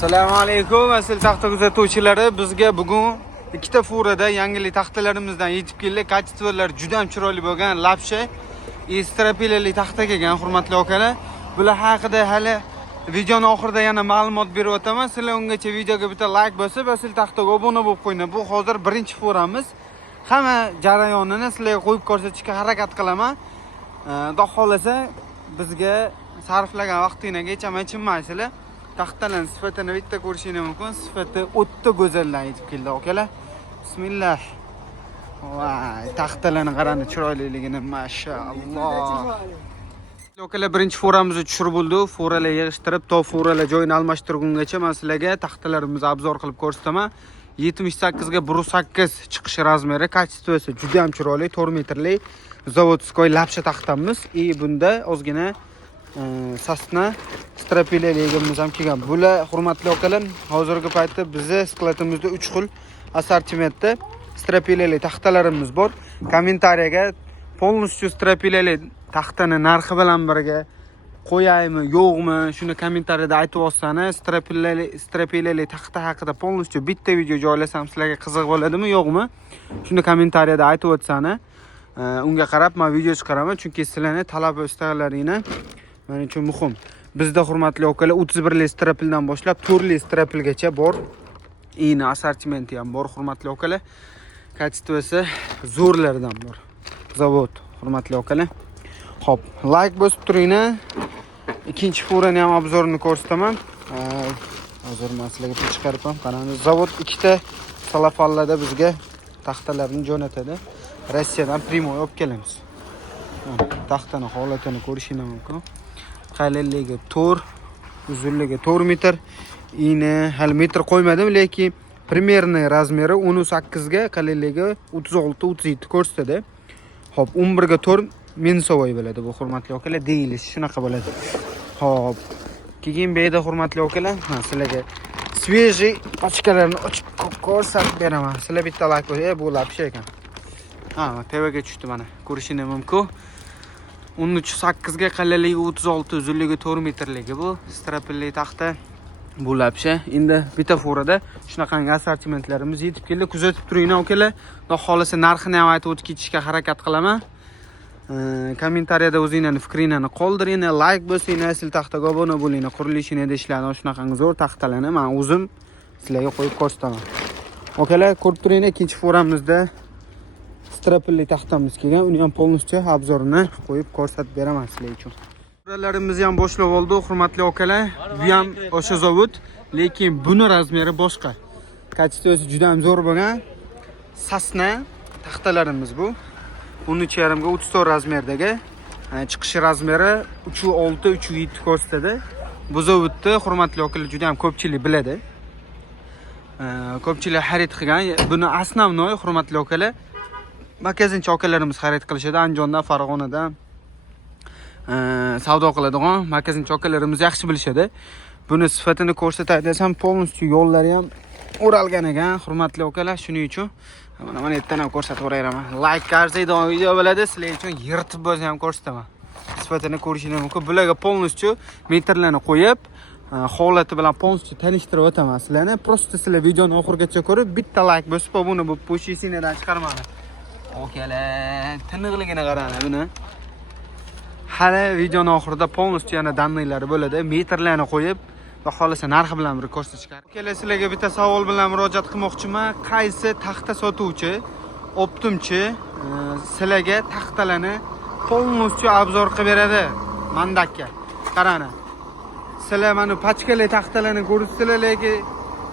Assalomu alaykum asil taxta kuzatuvchilari. Bizga bugun ikkita furada yangilik taxtalarimizdan yetib keldi. Kачестволari juda ham chiroyli bo'lgan lapsha istropilali taxta kelgan, hurmatli akalar. Bular haqida hali videoning oxirida yana ma'lumot berib o'taman. Sizlar ungacha videoga bitta like bosib, asil taxtaga obuna bo'lib qo'ying. Bu hozir birinchi furamiz. Hamma jarayonini sizlarga qo'yib ko'rsatishga harakat qilaman. Xudo xolasa bizga sarflagan vaqtingizni hech ham achinmaysizlar. Taxtalar sifatini bitta ko'rishingiz mumkin. Sifati o'ta go'zaldan yetib keldi, akalar. Bismillah. Voy, taxtalarning qarani chiroyliligini, mashaalloh. Akalar, birinchi foramizni tushirib bo'ldi. Foralar yig'ishtirib, to foralar joyini almashtirgungacha men sizlarga taxtalarimizni obzor qilib ko'rsataman. 78 ga 1.8 chiqish razmeri, kачествоsi juda ham chiroyli, 4 metrli zavodskoy lapsha taxtamiz. Bunda ozgina sasna strapileligimiz ham kelgan. Bular hurmatli akalar, hozirgi paytda bizning skladimizda 3 xil assortimentda strapileli taxtalarimiz bor. Kommentariyaga полностью strapileli taxtani narxi bilan birga qo'yaymi, yo'qmi, shuni kommentariyada aytib olsangiz, strapileli taxta haqida полностью bitta video joylasam sizlarga qiziq bo'ladimi, yo'qmi? Shuni kommentariyada aytib o'tsangiz, unga qarab men video chiqaraman, chunki sizlarning talab va istaklaringizni men uchun muhim. Bizda hurmatli akalar 31 li strapildan boshlab 4 li strapilgacha bor. Ina assortimenti ham bor, hurmatli akalar. Kачествоsi zo'rlardan bor. Zavod, hurmatli akalar. Xo'p, like bosib turinglar. Ikkinchi furani ham obzorini ko'rsataman. Hozir men sizlarga chiqaribman. Qarang, zavod ikkita salafallarda bizga taxtalarni jo'natadi. Rossiyadan primoy olib kelamiz. Taxtani holatini ko'rishingiz mumkin. Qalinligi 4, uzunligi 4 metr. Ini hali metr qo'ymadim, lekin primerniy razmeri 18 ga, qalinligi 36-37 ko'rsatadi. Xo'p, 11 ga 4 mensovoy bo'ladi bu, hurmatli akalar, deyilish shunaqa bo'ladi. Xo'p, keyin bu yerda hurmatli akalar, men sizlarga svejiy ochkalarni ochib ko'rsatib beraman. Sizlar bitta like qo'ying, bu lapsha ekan. Tevaga tushdi mana, ko'rishingiz mumkin. 13.8 ga, qalinligi 36, uzunligi 4 metrligi bu strapilli taxta. Bu lapsha. Endi bitta forada shunaqangi assortimentlarimiz yetib keldi. Kuzatib turinglar akalar. Xudo xolasa narxini ham aytib o'tib ketishga harakat qilaman. Kommentariyada o'zingizning fikringizni qoldiring, like bosing, asil taxtaga obuna bo'ling. Qurilishini idishlarni shunaqangi zo'r taxtalarni men o'zim sizlarga qo'yib ko'rsataman. Akalar, ko'rib turinglar, ikkinchi foramizda strapilli taxtamiz kelgan. Uni ham полностью obzorini qo'yib ko'rsatib beraman sizlar uchun. Furalarimizni ham boshlab oldi, hurmatli akalar. Bu ham o'sha zavod, lekin buni razmeri boshqa. Kачествоsi juda ham zo'r bo'lgan sasna taxtalarimiz bu. 13.5 ga 34 razmerdagi. Chiqish razmeri 3.6, 3.7 ko'rsatadi. Bu zavodni hurmatli akalar juda ham ko'pchilik biladi. Ko'pchilik xarid qilgan. Buni основной, hurmatli akalar, magazinchi akalarimiz xarid qilishadi. Andijondan, Farg'onadan savdo qiladigan magazinchi akalarimiz yaxshi bilishadi. Buni sifatini ko'rsatay desam, полностью yo'llari ham o'ralgan ekan, hurmatli akalar. Shuning uchun mana yerdan ham ko'rsatib o'raman. Like qarzaydigan video bo'ladi, sizlar uchun yirtib bo'lsa ham ko'rsataman. Sifatini ko'rishingiz mumkin. Bularga полностью metrlarni qo'yib, holati bilan полностью tanishtirib o'taman sizlarni. Просто sizlar videoni oxirigacha ko'rib, bitta like bosib, obuna bo'lib qo'yishingizdan chiqarmadi. Okalar, tiniqligini qarang buni. Hali videoning oxirida полностью yana danliklari bo'ladi. Metrlarni qo'yib, va xolasa narxi bilan bir ko'rsatishga. Akalar, sizlarga bitta savol bilan murojaat qilmoqchiman. Qaysi taxta sotuvchi, optimchi sizlarga taxtalarni полностью obzor qilib beradi mandakka? Qarang. Sizlar mana pachkali taxtalarni ko'rsizlar, lekin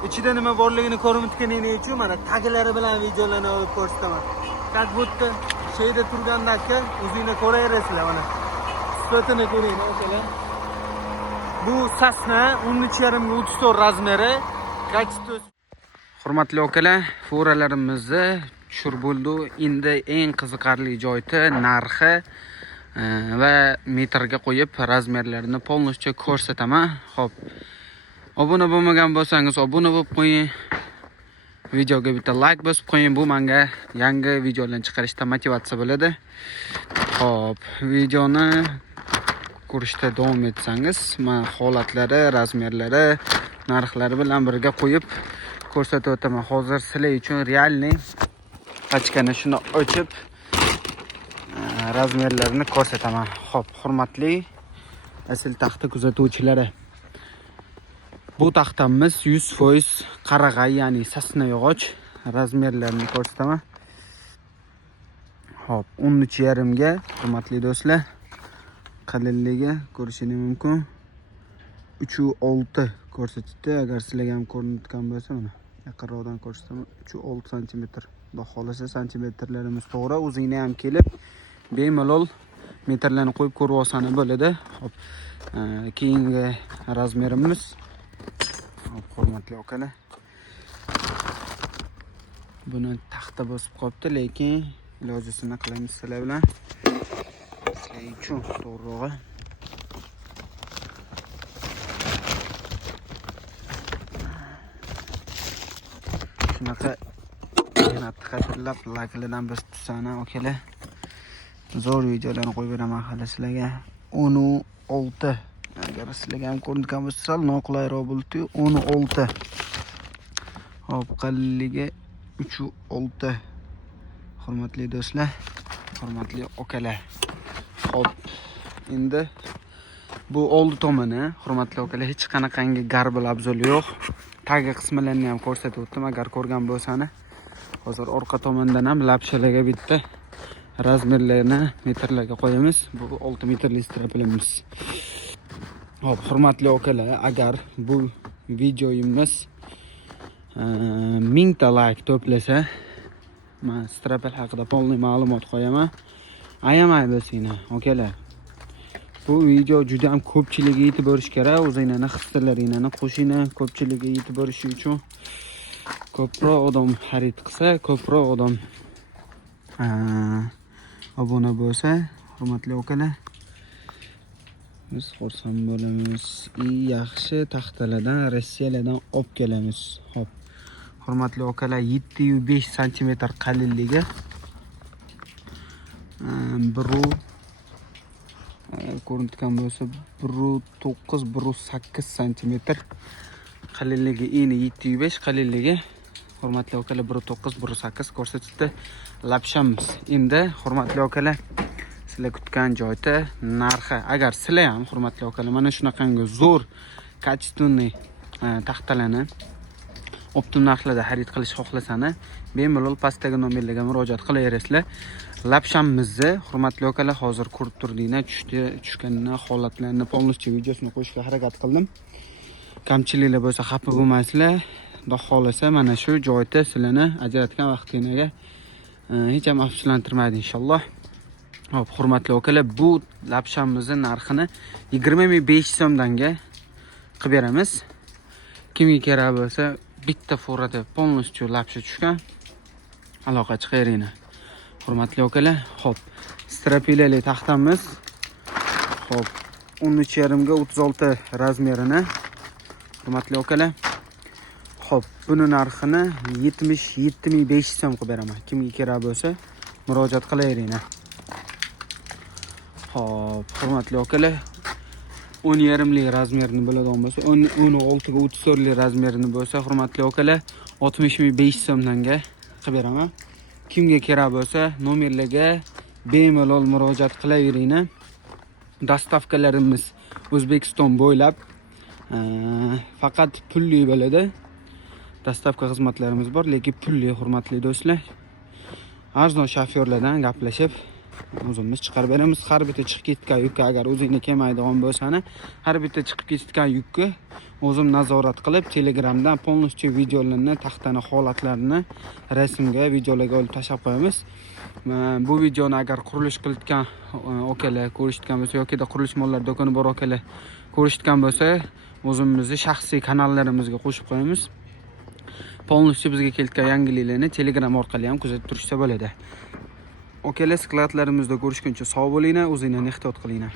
ichida nima borligini ko'rmayotganingiz uchun mana taglari bilan videolarni olib ko'rsataman. Как будто şeyde turgandaki o'zingizlar ko'raverasizlar mana. Sifatini ko'ring akalar. Bu sasna 13.5 ga 34 razmeri, kачествоsi. Hurmatli akalar, furalarimizni tushirib bo'ldi. Endi eng qiziqarli joyi narxi va metrga qo'yib razmerlarini полностью ko'rsataman. Xo'p. Obuna bo'lmagan bo'lsangiz obuna bo'lib qo'ying. Videoga bitta like bosib qo'ying. Bu menga yangi videolarni chiqarishda motivatsiya bo'ladi. Xo'p, videoni ko'rishda davom etsangiz, men holatlari, razmerlari narxlari bilan birga qo'yib ko'rsatib o'taman. Hozir sizlar uchun realniy pachkani shuni ochib razmerlarini ko'rsataman. Xo'p, hurmatli asl taxta kuzatuvchilari. Bu taxtamiz 100% qarag'ay, ya'ni sasna yog'och. Razmerlarini ko'rsataman. Xo'p, 13,5 ga hurmatli do'stlar. Qalinligi ko'rishingiz mumkin. 3,6 ko'rsatdi. Agar sizlarga ham ko'rinayotgan bo'lsa, mana yaqinroqdan ko'rsataman. 3,6 cm. Xudo xolasa santimetrlarimiz to'g'ri. O'zingizga ham kelib bemalol metrlarni qo'yib ko'rib olsangiz bo'ladi. Xo'p, keyingi razmerimiz. Xo'p, hurmatli akalar. Buni taxta bosib qolibdi, lekin ilojisini qilamiz sizlar bilan. Sizlar uchun to'g'rirog'i. Shunaqa yana qadrlab layklardan biz tutsana akalar. Zo'r videolarni qo'yib beraman hali sizlarga. 16. Agar sizlarga ham ko'ringan bo'lsa, sal noqulayroq bo'ldi. 16. Hop, qalinligi 3,6. Hurmatli do'stlar, hurmatli akalar. Hop, endi bu oldi tomoni, hurmatli akalar, hech qanaqangi garbal abzol yo'q. Tagi qismlarini ham ko'rsatib o'tdim, agar ko'rgan bo'lsangiz. Hozir orqa tomondan ham lapshalarga bitta razmerlarni metrlarga qo'yamiz. Bu 6 metrli strapilimiz. Hop, hurmatli akalar, agar bu videoyimiz 1000 ta like to'plasa, men strapil haqida to'liq ma'lumot qo'yaman. Ayamay bo'lsinglar, akalar. Bu video juda ham ko'pchilikga yetib borish kerak. O'zingizning hissalaringizni qo'shinglar, ko'pchilikga yetib borishi uchun. Ko'proq odam xarid qilsa, ko'proq odam obuna bo'lsa, hurmatli akalar, biz xursand bo'lamiz. Yaxshi taxtalardan, Rossiyalardan olib kelamiz. Hop, hurmatli akalar, 7,5 cm qalinligi. Ko'rinayotgan bo'lsa 1,9-1,8 cm qalinligi, eni 7,5 qalinligi. Hurmatli akalar, 1,9-1,8 ko'rsatdi lapshamiz. Endi hurmatli akalar, sizlar kutgan joyda narxi, agar sizlar ham hurmatli akalar mana shunaqangi zo'r kачественный taxtalarni optim narxlarda xarid qilish xohlasangiz, bemalol pastdagi nomerlarga murojaat qilaverasizlar. Lapshamizni hurmatli akalar hozir ko'rib turdinglar, tushganini holatlarini полностью videosini qo'yishga harakat qildim. Kamchiliklar bo'lsa xafa bo'lmaysizlar. Xudo xolasa mana shu joyda sizlarni ajratgan vaqtingizga hech ham afsuslantirmaydi inshaalloh. Hop, hurmatli akalar, bu lapshamizni narxini 20,500 so'mdanga qilib beramiz. Kimga kerak bo'lsa, bitta forada полностью lapsha tushgan, aloqa chiqaringlar. Hurmatli akalar, hop, strapilali taxtamiz. Hop, 13,5 ga 36 razmerini. Hurmatli akalar, hop, buni narxini 77,500 so'm qilib beraman. Kimga kerak bo'lsa, murojaat qilaveringlar. Hop, hurmatli akalar, 10,5 lik razmerini biladigan bo'lsa, 16 ga 34 lik razmerini bo'lsa, hurmatli akalar, 60,500 so'mdanga qilib beraman. Kimga kerak bo'lsa, nomerlarga bemalol murojaat qilaveringlar. Dastavkalarimiz O'zbekiston bo'ylab faqat pulli bo'ladi. Dastavka xizmatlarimiz bor, lekin pulli, hurmatli do'stlar. Arzon shofyorlardan gaplashib o'zimiz chiqarib beramiz. Har bitta chiqib ketgan yukka, agar o'zingizga kelmaydigan bo'lsa-ni, har bitta chiqib ketgan yukka o'zim nazorat qilib, Telegramdan полностью videolarni, taxtani holatlarini rasmga, videolarga olib tashlab qo'yamiz. Bu videoni agar qurilish qilayotgan akalar ko'rishgan bo'lsa, yoki qurilish mollari do'koni bor akalar ko'rishgan bo'lsa, o'zimizning shaxsiy kanallarimizga qo'shib qo'yamiz. Полностью bizga kelgan yangiliklarni Telegram orqali ham kuzatib turishsa bo'ladi. Akalar, skladlarimizda ko'rishguncha sog' bo'linglar, o'zinglarni ehtiyot qilinglar.